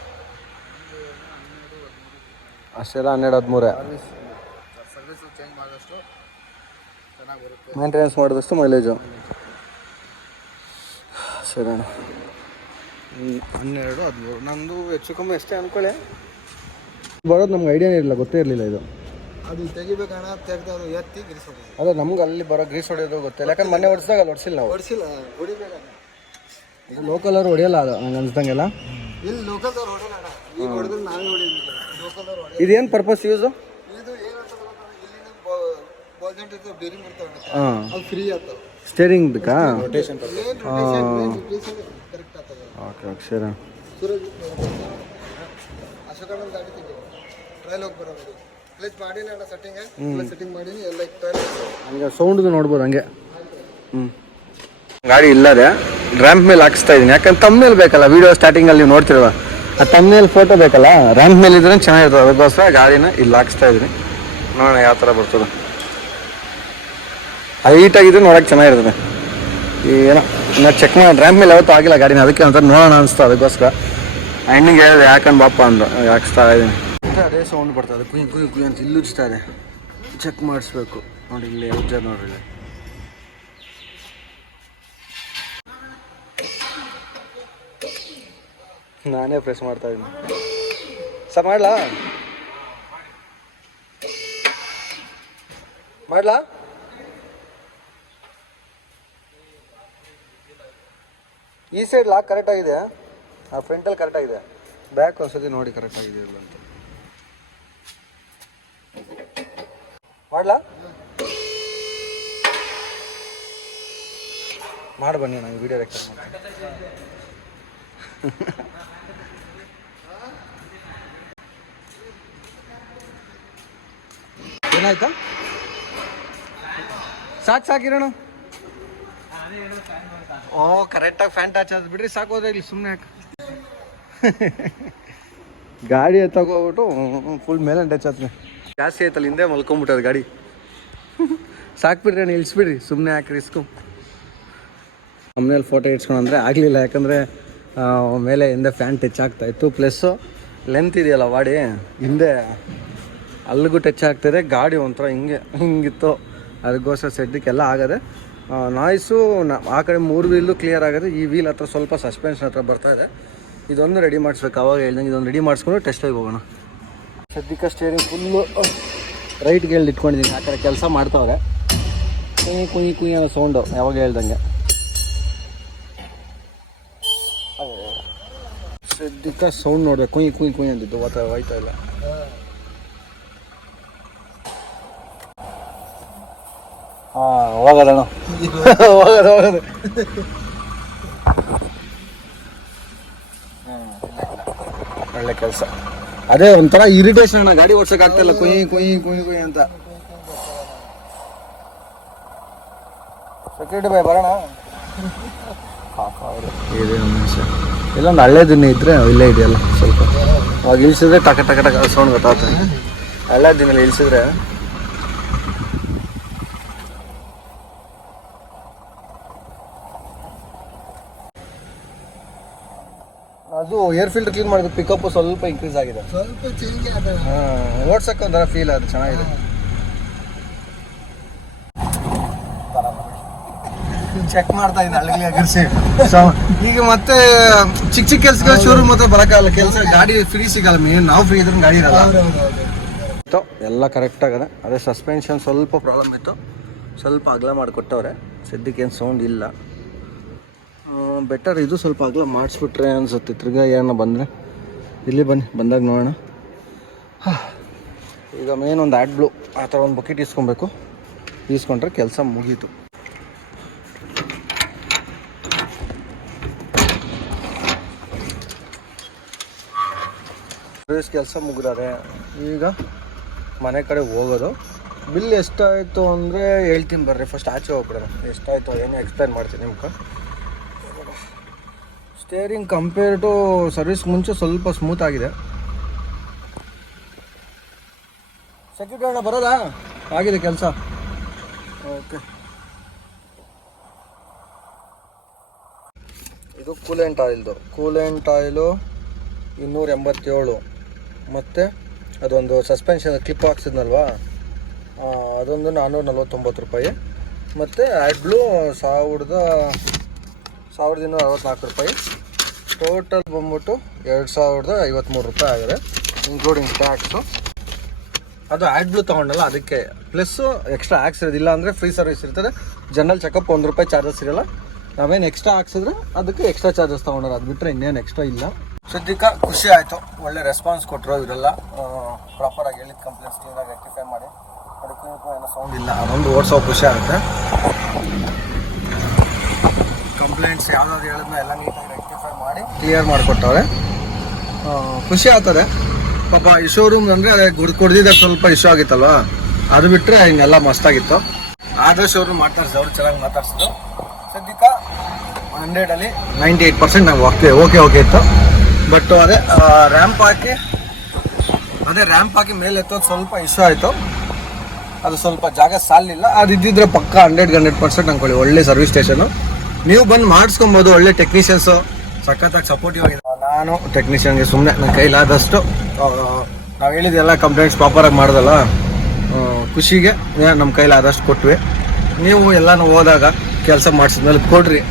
ಅಷ್ಟೆಲ್ಲ ಹನ್ನೆರಡು ಹದಿಮೂರೇ. ಸರ್ವಿಸ್ ಸರ್ವಿಸ್ ಚೇಂಜ್ ಮಾಡಿದಷ್ಟು ಚೆನ್ನಾಗಿ ಬರುತ್ತೆ ಮೇಂಟೆನೆನ್ಸ್ ಮಾಡಿದಷ್ಟು ಮೈಲೇಜು ಸರಿ ಅಣ್ಣ. ಹನ್ನೆರಡು ಹದಿಮೂರು. ನಂದು ಹೆಚ್ಚು ಕಮ್ಮಿ ಎಷ್ಟೇ ಅನ್ಕೊಳ್ಳಿ. ಬರೋದು ನಮ್ಗೆ ಐಡಿಯಾನೇ ಇರಲಿಲ್ಲ ಗೊತ್ತೇ ಇರಲಿಲ್ಲ ಇದು. ಅದು ತೆಗಿಬೇಕಣ್ಣ ತೆಗೆದು ಅದು ಎತ್ತಿ ಹೊಡೆದು ಅದೇ ನಮ್ಗೆ ಅಲ್ಲಿ ಬರೋ ಗ್ರೀಸ್ ಹೊಡೆಯೋದು ಗೊತ್ತಿಲ್ಲ ಯಾಕಂದ್ರೆ ಮನೆ ಹೊಡ್ಸಿದಾಗ ಅಲ್ಲಿ ಹೊಡ್ಸಿಲ್ಲ ನಾವು. ಹೊಡಿಸಿಲ್ಲ ಹೊಡಿಬೇಕಣ್ಣ. ಲೋಕಲ್ ಅವ್ರು ಹೊಡೆಯಲ್ಲ ಅದು ನಂಗೆ ಅನ್ಸ್ದಂಗೆಲ್ಲ? ಇಲ್ಲಿ ಲೋಕಲ್ದವ್ರು ಹೊಡೆಯಲ್ಲ ಈಗ ಹೊಡೆದ್ರೆ ನಾವೇ ಹೊಡಿಬೇಕು ಲೋಕಲ್ದವ್ರು ಹೊಡೆ ಇದೇನು ಪರ್ಪಸ್ ಯೂಸು ಇದು ಏನಂತ ಬಾಲ್ಜೆಂಟ್ ಬೇರಿಂಗ್ ಬರ್ತಾವೆ ಹಾಂ. ಅದು ಫ್ರೀ ಆಗ್ತವೆ ಸ್ಟೇರಿಂಗ್ದಕ್ಕಾ ಏನು ರೊಟೇಷನ್ ರೊಟೇಷನ್ ಕರೆಕ್ಟ್ ಆಗ್ತದೆ ಓಕೆ ಓಕೆ ಸರಿ ಸೂರಜ್ ಅಶೋಕಣ್ಣನ ಗಾಡಿ ಹೋಗಿ ಬರೋದು ಕ್ಲಚ್ ಮಾಡೀನಿ ಅಣ್ಣ ಸೆಟ್ಟಿಂಗ್ ಎಲ್ಲ ಸೆಟ್ಟಿಂಗ್ ಮಾಡೀನಿ ಎಲ್ಲ ಹಂಗೆ ಸೌಂಡ್ದು ನೋಡ್ಬೋದು ಹಂಗೆ. ಹ್ಞೂ ಗಾಡಿ ಇಲ್ಲದೆ ರ್ಯಾಂಪ್ ಮೇಲೆ ಹಾಕಿಸ್ತಾ ಇದ್ದೀನಿ ಯಾಕಂದ್ರೆ ಮೇಲೆ ಬೇಕಲ್ಲ ವೀಡಿಯೋ ಸ್ಟಾರ್ಟಿಂಗಲ್ಲಿ ನೀವು ನೋಡ್ತಿರುವ ಆ ತಮ್ಮನೇಲಿ ಫೋಟೋ ಬೇಕಲ್ಲ ರ್ಯಾಂಪ್ ಮೇಲೆ ಇದ್ರೆ ಚೆನ್ನಾಗಿರ್ತದೆ. ಅದಕ್ಕೋಸ್ಕರ ಗಾಡಿನ ಇಲ್ಲಿ ಹಾಕಿಸ್ತಾ ಇದ್ದೀನಿ ನೋಡೋಣ ಯಾವ ಥರ ಬರ್ತದೆ. ಹೈಟಾಗಿದ್ರೆ ನೋಡೋಕೆ ಚೆನ್ನಾಗಿರ್ತದೆ. ಏನೋ ನಾ ಚೆಕ್ ಮಾಡಿ. ರ್ಯಾಂಪ್ ಮೇಲೆ ಯಾವತ್ತೂ ಆಗಿಲ್ಲ ಗಾಡಿನ. ಅದಕ್ಕೆ ಅಂತ ನೋಡೋಣ ಅನಿಸ್ತು ಅದಕ್ಕೋಸ್ಕರ. ಹೆಣ್ಣಿಗೆ ಹೇಳಿದೆ ಯಾಕಂದ್ ಬಾಪ ಅಂದು, ಹಾಕಿಸ್ತಾ ಇದ್ದೀನಿ ಅದೇ ಸೌಂಡ್ ಬರ್ತದೆ. ಕುಯ್ ಕುಯ್ ಕುಯ್ ಅಂತ ಇಲ್ಲುಚ್ತಾ ಇದೆ. ಚೆಕ್ ಮಾಡಿಸ್ಬೇಕು. ನೋಡಿ ಇಲ್ಲಿ ನೋಡ್ರಿ. ನಾನೇ ಪ್ರೆಸ್ ಮಾಡ್ತಾ ಇದ್ದೀನಿ. ಸರ್ ಮಾಡ್ಲಾ? ಮಾಡ್ಲಾ? ಈ ಸೈಡ್ ಲಾಕ್ ಕರೆಕ್ಟ್ ಆಗಿದೆ ಆ? ಫ್ರಂಟಲ್ಲಿ ಕರೆಕ್ಟ್ ಆಗಿದೆ. ಬ್ಯಾಕ್ ಒಂದ್ಸತಿ ನೋಡಿ ಕರೆಕ್ಟ್ ಆಗಿದೆ ಇಲ್ಲ ಅಂತ. ಮಾಡ್ಲಾ? ಮಾಡಿ ಬನ್ನಿ ನಂಗೆ ವಿಡಿಯೋ ರೆಕಾರ್ಡ್ ಮಾಡ್ತೀನಿ. ಏನಾಯ್ತಾ? ಸಾಕು ಸಾಕಿರೋಣ ಓ ಕರೆಕ್ಟಾಗಿ ಫ್ಯಾನ್ ಟಚ್ ಆದ್ ಬಿಡ್ರಿ, ಸಾಕು ಹೋದ್ರೆ ಇಲ್ಲಿ ಸುಮ್ಮನೆ ಹಾಕ. ಗಾಡಿ ತಗೋಬಿಟ್ಟು ಫುಲ್ ಮೇಲೆ ಟಚ್ ಆದ್ರೆ ಜಾಸ್ತಿ ಆಯ್ತಲ್ಲ, ಹಿಂದೆ ಮಲ್ಕೊಂಬಿಟ್ಟದ ಗಾಡಿ. ಸಾಕ್ಬಿಡ್ರಿ ಅಣ್ಣ, ಇಳಿಸ್ಬಿಡ್ರಿ ಸುಮ್ಮನೆ ಹಾಕಿ ರಿಸ್ಕು ನಮ್ಮನೇಲಿ ಫೋಟೋ ಇಡ್ಸ್ಕೊಂಡ್ರೆ ಆಗಲಿಲ್ಲ, ಯಾಕಂದರೆ ಮೇಲೆ ಹಿಂದೆ ಫ್ಯಾನ್ ಟಚ್ ಆಗ್ತಾ ಇತ್ತು. ಪ್ಲಸ್ಸು ಲೆಂತ್ ಇದೆಯಲ್ಲ, ವಾಡಿ, ಹಿಂದೆ ಅಲ್ಲಿಗೂ ಟಚ್ ಆಗ್ತಿದೆ, ಗಾಡಿ ಒಂಥರ ಹಿಂಗೆ, ಹಿಂಗಿತ್ತು. ಅದಕ್ಕೋಸ್ಕರ ಸೆಡ್ಡಿಕ್ಕೆಲ್ಲ ಆಗದೆ ನಾಯ್ಸು ಆ ಕಡೆ ಮೂರು ವೀಲು ಕ್ಲಿಯರ್ ಆಗಿದೆ, ಈ ವೀಲ್ ಹತ್ರ ಸ್ವಲ್ಪ ಸಸ್ಪೆನ್ಷನ್ ಹತ್ರ ಬರ್ತಾ ಇದೆ. ಇದೊಂದು ರೆಡಿ ಮಾಡಿಸ್ಬೇಕು, ಅವಾಗ ಹೇಳ್ದಂಗೆ ಇದೊಂದು ರೆಡಿ ಮಾಡಿಸ್ಕೊಂಡು ಟೆಸ್ಟಾಗಿ ಹೋಗೋಣ. ಸದ್ಯಕ್ಕೆ ಸ್ಟೇರಿಂಗ್ ಫುಲ್ಲು ರೈಟ್ಗೆ ಹೇಳಿ ಇಟ್ಕೊಂಡಿದ್ದೀನಿ, ಆ ಕಡೆ ಕೆಲಸ ಮಾಡ್ತಾವ್ರೆ. ಕುಯಿ ಕುಯಿ ಕುಯಿ ಅನ್ನೋ ಸೌಂಡು ಯಾವಾಗ ಹೇಳ್ದಂಗೆ. ಸದ್ಯಕ್ಕೆ ಸೌಂಡ್ ನೋಡಿದೆ ಕುಯಿ ಕುಯಿ ಕುಯಿ ಅಂದಿದ್ದು ಹೋಗ್ತಾ ಹೋಯ್ತಾ ಇಲ್ಲ ಹೋಗೋದಣ್ಣ ಹೋಗೋದು ಹೋಗೋದು. ಒಳ್ಳೆ ಕೆಲಸ. ಅದೇ ಒಂಥರ ಇರಿಟೇಷನ್ ಅಣ್ಣ ಗಾಡಿ ಓಡ್ಸಕ್ ಆಗ್ತಿಲ್ಲ ಕುಯಿ ಕುಯಿ ಕುಯಿ ಕುಯಿ ಅಂತ. ಸೆಕ್ಯೂರಿಟಿ ಬಾಯ್ ಬರೋಣ? ಇಲ್ಲೊಂದು ಹಳ್ಳೆದಿನ ಇದ್ರೆ ಇಲ್ಲೇ ಇದೆಯಲ್ಲ ಸ್ವಲ್ಪ. ಅವಾಗ ಇಳಿಸಿದ್ರೆ ಟಕ ಟಕ ಟಕ ಸೌಂಡ್ ಗೊತ್ತಾಗ್ತದೆ. ದಿನ ಇಳಿಸಿದ್ರೆ ಅದು ಏರ್ ಫಿಲ್ಟರ್ ಕ್ಲೀನ್ ಮಾಡಬೇಕು ಪಿಕಪ್ ಸ್ವಲ್ಪ ಇನ್ಕ್ರೀಸ್ ಆಗಿದೆ. ಸ್ವಲ್ಪ ಚೇಂಜ್ ಆಗಿದೆ ಹಾಂ ಓಡ್ಸಕ್ಕೆ ಒಂಥರ ಫೀಲ್ ಅದು ಚೆನ್ನಾಗಿದೆ. ಚೆಕ್ ಮಾಡ್ತಾ ಇದ್ದೀನಿ ಹಳ್ಳಿಗೆ ಅಗರ್ಸಿ. ಈಗ ಮತ್ತೆ ಚಿಕ್ಕ ಚಿಕ್ಕ ಕೆಲಸಗಳ ಶೋರೂಮ್ ಮತ್ತೆ ಬರೋಕ್ಕಾಗಲ್ಲ ಕೆಲಸ ಗಾಡಿ ಫ್ರೀ ಸಿಗಲ್ಲ ಮೇನ್ ನಾವು ಫ್ರೀ ಇದ್ರೆ ಗಾಡಿ ಇರಲ್ಲ. ಇತ್ತು ಎಲ್ಲ ಕರೆಕ್ಟ್ ಆಗದೆ. ಅದೇ ಸಸ್ಪೆನ್ಷನ್ ಸ್ವಲ್ಪ ಪ್ರಾಬ್ಲಮ್ ಇತ್ತು. ಸ್ವಲ್ಪ ಅಗಲ ಮಾಡಿಕೊಟ್ಟವ್ರೆ. ಸದ್ಯಕ್ಕೆ ಏನು ಸೌಂಡ್ ಇಲ್ಲ. ಬೆಟರ್ ಇದು ಸ್ವಲ್ಪ ಆಗಲ್ಲ ಮಾಡಿಸ್ಬಿಟ್ರೆ ಅನ್ಸುತ್ತೆ. ತಿರ್ಗಾ ಏನೋ ಬಂದರೆ. ಇಲ್ಲಿ ಬನ್ನಿ, ಬಂದಾಗ ನೋಡೋಣ. ಈಗ ಮೇನ್ ಒಂದು ಆ್ಯಡ್ ಬ್ಲೂ ಆ ಥರ ಒಂದು ಬಕೆಟ್ ಇಸ್ಕೊಬೇಕು. ಈಸ್ಕೊಂಡ್ರೆ ಕೆಲಸ ಮುಗೀತು. ಕೆಲಸ ಮುಗಿದಾರೆ. ಈಗ ಮನೆ ಕಡೆ ಹೋಗೋದು. ಬಿಲ್ ಎಷ್ಟಾಯಿತು ಅಂದರೆ ಹೇಳ್ತೀನಿ ಬರ್ರಿ. ಫಸ್ಟ್ ಆಚೆ ಹೋಗ್ಬಿಡೋಣ. ಎಷ್ಟಾಯಿತು ಏನು ಎಕ್ಸ್ಪ್ಲೈನ್ ಮಾಡ್ತೀನಿ ನಿಮ್ಗೆ. ಸ್ಟೇರಿಂಗ್ ಕಂಪೇರ್ ಟು ಸರ್ವಿಸ್ ಮುಂಚೆ ಸ್ವಲ್ಪ ಸ್ಮೂತ್ ಆಗಿದೆ. ಸೆಕ್ಯೂರಿಟಿ ಬರೋದಾ? ಆಗಿದೆ ಕೆಲಸ. ಓಕೆ ಇದು ಕೂಲೆಂಟ್ ಆಯಿಲ್ದು ಕೂಲೆಂಟ್ ಆಯಿಲು ಇನ್ನೂರ ಎಂಬತ್ತೇಳು ಮತ್ತು ಅದೊಂದು ಸಸ್ಪೆನ್ಷನ್ ಕ್ಲಿಪ್ ಹಾಕ್ಸಿದ್ನಲ್ವಾ? ಅದೊಂದು ನಾನ್ನೂರ ನಲ್ವತ್ತೊಂಬತ್ತು ರೂಪಾಯಿ. ಮತ್ತು ಆ್ಯಡ್ಬ್ಲೂ ಸಾವಿರದ ಸಾವಿರದ ಇನ್ನೂರ ಅರವತ್ತ್ನಾಲ್ಕು ರೂಪಾಯಿ. ಟೋಟಲ್ ಬಂದ್ಬಿಟ್ಟು ಎರಡು ಸಾವಿರದ ಐವತ್ತ್ಮೂರು ರೂಪಾಯಿ ಆಗಿದೆ ಇನ್ಕ್ಲೂಡಿಂಗ್ ಟ್ಯಾಕ್ಸು ಅದು ಆ್ಯಡ್ ಬ್ಲೂ ತೊಗೊಂಡಲ್ಲ, ಅದಕ್ಕೆ ಪ್ಲಸ್ಸು ಎಕ್ಸ್ಟ್ರಾ ಆ್ಯಕ್ಸ್ ಇರೋದಿಲ್ಲ ಅಂದರೆ ಫ್ರೀ ಸರ್ವಿಸ್ ಇರ್ತದೆ. ಜನರಲ್ ಚೆಕಪ್ ಒಂದು ರೂಪಾಯಿ ಚಾರ್ಜಸ್ ಇರೋಲ್ಲ. ನಾವೇನು ಎಕ್ಸ್ಟ್ರಾ ಹಾಕ್ಸಿದ್ರೆ ಅದಕ್ಕೆ ಎಕ್ಸ್ಟ್ರಾ ಚಾರ್ಜಸ್ ತೊಗೊಂಡ್ರೆ. ಅದು ಬಿಟ್ಟರೆ ಇನ್ನೇನು ಎಕ್ಸ್ಟ್ರಾ ಇಲ್ಲ. ಸದ್ಯಕ್ಕೆ ಖುಷಿ ಆಯಿತು. ಒಳ್ಳೆ ರೆಸ್ಪಾನ್ಸ್ ಕೊಟ್ಟರು ಇವರೆಲ್ಲ. ಪ್ರಾಪರಾಗಿ ಹೇಳಿದ ಕಂಪ್ಲೇಂಟ್ಸ್ ಕ್ಲೀನಾಗಿ ರೆಕ್ಟಿಫೈ ಮಾಡಿ. ಅದಕ್ಕೆ ಏನೋ ಸೌಂಡ್ ಇಲ್ಲ. ಅದೊಂದು ಓಡಿಸೋ ಖುಷಿ ಆಗುತ್ತೆ. ಕಂಪ್ಲೇಂಟ್ಸ್ ಯಾವುದಾದ್ರು ಹೇಳಿದ್ನ ಎಲ್ಲ ನೀಟಾಗಿ ಕ್ಲಿಯರ್ ಮಾಡಿಕೊಟ್ಟವ್ರೆ. ಖುಷಿ ಆಗ್ತದೆ. ಪಾಪ ಈ ಶೋರೂಮ್ ಅಂದರೆ ಅದೇ ಗುಡ್ ಕುಡ್ದಿದ್ದೆ ಸ್ವಲ್ಪ ಇಶ್ಯೂ ಆಗಿತ್ತಲ್ವ? ಅದು ಬಿಟ್ಟರೆ ಇನ್ನೆಲ್ಲ ಮಸ್ತಾಗಿತ್ತು ಆದ್ರೆ ಶೋರೂಮ್ ಮಾತಾಡ್ಸಿದ್ರು ಅವ್ರು ಚೆನ್ನಾಗಿ ಮಾತಾಡ್ಸಿದ್ರು. ಸದ್ಯಕ್ಕೆ ಹಂಡ್ರೆಡಲ್ಲಿ ನೈಂಟಿ ಏಯ್ಟ್ ಪರ್ಸೆಂಟ್ ನಂಗೆ ಓಕೆ ಓಕೆ ಓಕೆ ಇತ್ತು. ಬಟ್ ಅದೇ ರ್ಯಾಂಪ್ ಹಾಕಿ, ಅದೇ ರ್ಯಾಂಪ್ ಹಾಕಿ ಮೇಲೆ ಎತ್ತೋದು ಸ್ವಲ್ಪ ಇಶ್ಯೂ ಆಯಿತು. ಅದು ಸ್ವಲ್ಪ ಜಾಗ ಸಾಲಿಲ್ಲ ಅದು ಇದ್ದಿದ್ರೆ ಪಕ್ಕ ಹಂಡ್ರೆಡ್ ಹಂಡ್ರೆಡ್ ಪರ್ಸೆಂಟ್ ಅನ್ಕೊಳ್ಳಿ ಒಳ್ಳೆ ಸರ್ವಿಸ್ ಸ್ಟೇಷನು ನೀವು ಬಂದು ಮಾಡಿಸ್ಕೊಬೋದು, ಒಳ್ಳೆ ಟೆಕ್ನಿಷಿಯನ್ಸು ಸಖತ್ತಾಗಿ ಸಪೋರ್ಟಿವ್ ಆಗಿದೆ. ನಾನು ಟೆಕ್ನಿಷಿಯನ್ಗೆ ಸುಮ್ಮನೆ ನನ್ನ ಕೈಲಾದಷ್ಟು ನಾವು ಹೇಳಿದೆಲ್ಲ ಕಂಪ್ಲೇಂಟ್ಸ್ ಪ್ರಾಪರಾಗಿ ಮಾಡ್ದಲ್ಲ ಖುಷಿಗೆ ನಮ್ಮ ಕೈಲಾದಷ್ಟು ಕೊಟ್ವಿ. ನೀವು ಎಲ್ಲನೂ ಹೋದಾಗ ಕೆಲಸ ಮಾಡಿಸಿದ್ಮೇಲೆ ಕೊಡ್ರಿ.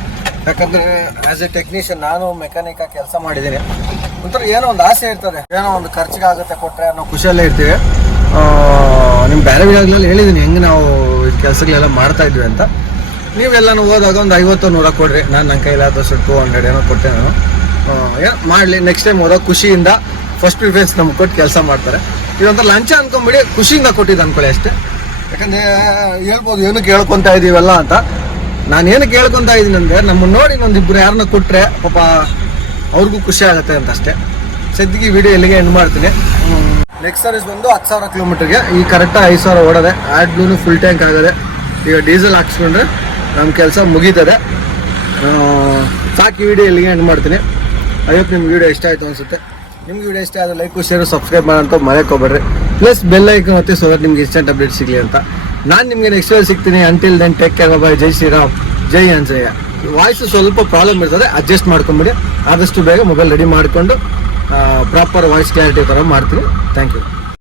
ಯಾಕಂದರೆ ಆ್ಯಸ್ ಎ ಟೆಕ್ನಿಷಿಯನ್ ನಾನು ಮೆಕ್ಯಾನಿಕ್ ಕೆಲಸ ಮಾಡಿದ್ದೀನಿ. ಒಂಥರ ಏನೋ ಒಂದು ಆಸೆ ಇರ್ತದೆ. ಏನೋ ಒಂದು ಖರ್ಚಿಗಾಗುತ್ತೆ ಕೊಟ್ಟರೆ ಅನ್ನೋ ಖುಷಿಯಲ್ಲೇ ಇರ್ತೀವಿ. ನಿಮ್ಮ ಬೇರೆ ಆಗಲಿ ಹೇಳಿದ್ದೀನಿ ಹೆಂಗೆ ನಾವು ಕೆಲಸಗಳೆಲ್ಲ ಮಾಡ್ತಾ ಇದ್ವಿ ಅಂತ. ನೀವೆಲ್ಲನೂ ಹೋದಾಗ ಒಂದು ಐವತ್ತು ನೂರ ಕೊಡ್ರಿ. ನಾನು ನನ್ನ ಕೈಲಾದಷ್ಟು ಟೂ ಹಂಡ್ರೆಡ್ ಏನೋ ಕೊಟ್ಟೆ ನಾನು. ಏನು ಮಾಡಲಿ. ನೆಕ್ಸ್ಟ್ ಟೈಮ್ ಹೋದಾಗ ಖುಷಿಯಿಂದ ಫಸ್ಟ್ ಪ್ರಿಫರೆನ್ಸ್ ನಮ್ಗೆ ಕೊಟ್ಟು ಕೆಲಸ ಮಾಡ್ತಾರೆ. ಇದೊಂಥರ ಲಂಚ ಅನ್ಕೊಂಬಿಡಿ, ಖುಷಿಯಿಂದ ಕೊಟ್ಟಿದ್ದು ಅನ್ಕೊಳ್ಳಿ ಅಷ್ಟೇ. ಯಾಕಂದರೆ ಹೇಳ್ಬೋದು ಏನಕ್ಕೆ ಹೇಳ್ಕೊತಾ ಇದ್ದೀವಲ್ಲ ಅಂತ. ನಾನು ಏನಕ್ಕೆ ಹೇಳ್ಕೊತಾ ಇದ್ದೀನಿ ಅಂದರೆ ನಮ್ಮನ್ನು ನೋಡಿ ಒಂದಿಬ್ಬರು ಯಾರನ್ನ ಕೊಟ್ಟರೆ ಪಾಪ ಅವ್ರಿಗೂ ಖುಷಿ ಆಗುತ್ತೆ ಅಂತ ಅಷ್ಟೇ. ಸದ್ಯಕ್ಕೆ ವಿಡಿಯೋ ಎಲ್ಲಿಗೆ ಎಂಡ್ ಮಾಡ್ತೀನಿ. ನೆಕ್ಸ್ಟ್ ಸರ್ವಿಸ್ ಬಂದು ಹತ್ತು ಸಾವಿರ ಕಿಲೋಮೀಟ್ರಿಗೆ ಈ ಕರೆಕ್ಟಾಗಿ ಐದು ಸಾವಿರ ಓಡೋದೆ ಆ್ಯಡ್ ಬ್ಲೂನು ಫುಲ್ ಟ್ಯಾಂಕ್ ಆಗದೆ, ಈಗ ಡೀಸೆಲ್ ಹಾಕ್ಸ್ಕೊಂಡ್ರೆ ನಮ್ಮ ಕೆಲಸ ಮುಗೀತದೆ. ಸಾಕು ಈ ವಿಡಿಯೋ ಇಲ್ಲಿಗೆ ಎಂಡ್ ಮಾಡ್ತೀನಿ. ಐವತ್ತು ನಿಮ್ಗೆ ವಿಡಿಯೋ ಇಷ್ಟ ಆಯಿತು ಅನಿಸುತ್ತೆ. ನಿಮ್ಗೆ ವಿಡಿಯೋ ಇಷ್ಟ ಆದರೆ ಲೈಕು ಶೇರು ಸಬ್ಸ್ಕ್ರೈಬ್ ಮಾಡೋಂತ ಮರೆಯೋಕೋಬೇಡ್ರಿ ಪ್ಲಸ್ ಬೆಲ್ ಐಕನ್ ಮತ್ತೆ ಸೊ ನಿಮ್ಗೆ ಇನ್ಸ್ಟೆಂಟ್ ಅಪ್ಡೇಟ್ ಸಿಗಲಿ ಅಂತ. ನಾನು ನಿಮಗೆ ನೆಕ್ಸ್ಟ್ ಸಿಗ್ತೀನಿ. Until then take care bye ಜೈ ಶ್ರೀರಾಮ್. ಜೈ ಅಂಜಯ್ಯ ವಾಯ್ಸ್ ಸ್ವಲ್ಪ ಪ್ರಾಬ್ಲಮ್ ಇರ್ತದೆ. ಅಡ್ಜಸ್ಟ್ ಮಾಡ್ಕೊಂಬಿಡಿ. ಆದಷ್ಟು ಬೇಗ ಮೊಬೈಲ್ ರೆಡಿ ಮಾಡಿಕೊಂಡು ಪ್ರಾಪರ್ ವಾಯ್ಸ್ ಕ್ಲಾರಿಟಿ ಥರ ಮಾಡ್ತೀನಿ. Thank you